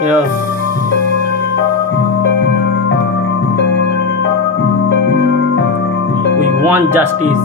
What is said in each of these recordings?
Yeah. We want justice.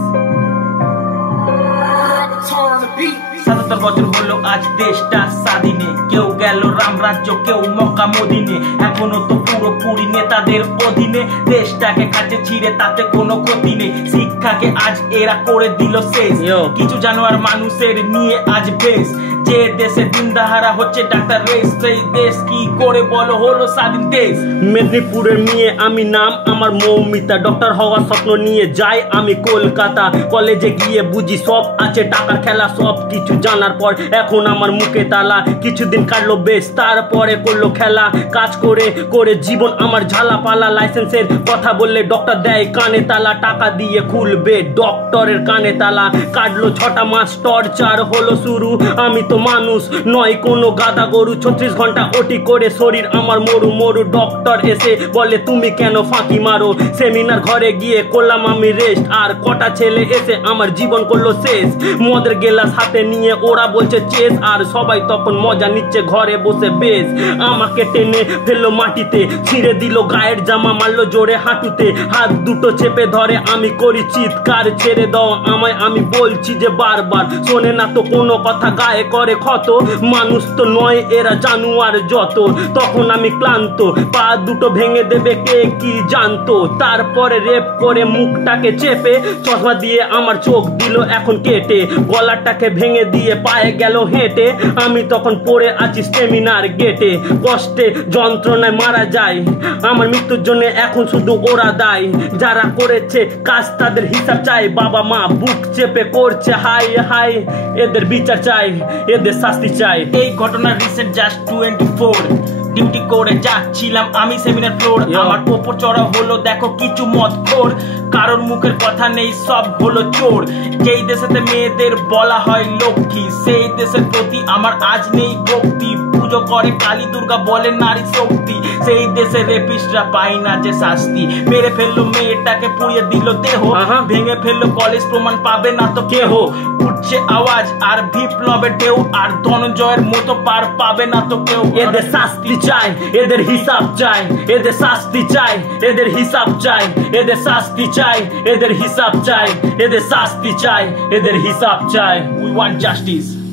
৭৭ বছর হলো আজ দেশটা স্বাধীনে, কেউ গেল রামরাজ্য কেউ মক্কা মদিনে, এখনো তো পুরোপুরি নেতাদের অধীনে, দেশটাকে কাছে ছিঁড়ে তাতে কোনো ক্ষতি নেই, শিক্ষাকে আজ এরা করে দিল শেষ, কিছু জানোয়ার মানুষের নিয়ে আজ বেশ, যে দেশে দিনদাহারা হচ্ছে ডাক্তার রেস, সেই দেশ কি করে বলো হলো স্বাধীন দেশ। মেদিনীপুরের মেয়ে আমি, নাম আমার মৌমিতা, ডক্টর হওয়ার স্বপ্ন নিয়ে যাই আমি কলকাতা, কলেজে গিয়ে বুঝি সব আছে টাকার খেলা, সব কিছু জানার পর এখন আমার মুখে তালা, কিছুদিন কাটলো বেশ তারপরে করলো খেলা, কাজ করে করে জীবন আমার ঝালা পালা, লাইসেন্সের কথা বললে ডক্টর দেয় কানে তালা, টাকা দিয়ে খুলবে ডক্টরের কানে তালা, কাটলো 6টা মাস টর্চার হলো শুরু, আমি তো মানুষ নয় কোনো গাদা গরু, 36 ঘন্টা ওটি করে শরীর আমার মরু মরু, ডক্টর এসে বলে তুমি কেন ফাঁকি মারো, সেমিনার ঘরে গিয়ে করলাম আমি রেস্ট, আর কটা ছেলে এসে আমার জীবন করলো শেষ, মদের গেলাস হাতে নিয়ে ওরা বলছে চেস, আর সবাই তখন মজা নিচ্ছে ঘরে বসে বেশ, আমাকে টেনে ফেললো মাটিতে, ছিঁড়ে দিল গায়ের জামা, মারলো জোরে হাঁটুতে, হাত দুটো চেপে ধরে আমি করি চিৎকার, ছেড়ে দাও আমায় আমি বলছি যে বারবার, শোনে না তো কোনো কথা, গায়ে করে ক্ষত, মানুষ তো নয় এরা জানোয়ার যত, তখন আমি ক্লান্ত, পা দুটো ভেঙে দেবে কে কি জানতো, তারপরে রেপ করে মুখটাকে চেপে, চশমা দিয়ে আমার চোখ দিল এখন কেটে, গলাটাকে ভেঙে দিয়ে পায়ে গেল হেঁটে, আমি তখন পড়ে আছি সেমিনার গেটে, কষ্টে যন্ত্রণায় মারা যায়, আমার মৃত্যুর জন্য এখন শুধু ওরা দায়, যারা করেছে কাজ তাদের হিসাব চাই, বাবা মা বুক চেপে করছে হাই হাই, এদের বিচার চাই, এদের শাস্তি চাই। এই ঘটনা রিসেন্ট জাস্ট 24, ডিউটি করে যাচ্ছিলাম আমি সেমিনার ফ্লোর, আমার ওপর চড়া হলো দেখো কিছু মদখোর, কারোর মুখের কথা নেই সব হলো চোর, যেই দেশেতে মেয়েদের বলা হয় লক্ষ্মী, সেই দেশের প্রতি আমার আজ নেই ভক্তি, পুজো করে কালী দুর্গা বলে নারী শক্তি, সেই দেশে রেপিস্টরা পায় না যে শাস্তি, মেরে ফেললো মেয়েটাকে পুড়িয়ে দিল দেহ, ভেঙে ফেললো কলেজ প্রমাণ পাবে না তো কেহ, উঠছে আওয়াজ আর বিপ্লবের ঢেউ, আর ধনঞ্জয়ের মতো পার পাবে না তো কেউ, এদের শাস্তি চাই এদের হিসাব চাই, এদের শাস্তি চাই এদের হিসাব চাই, এদের শাস্তি চাই এদের হিসাব চাই, এদের শাস্তি চাই এদের হিসাব চাই। We want justice.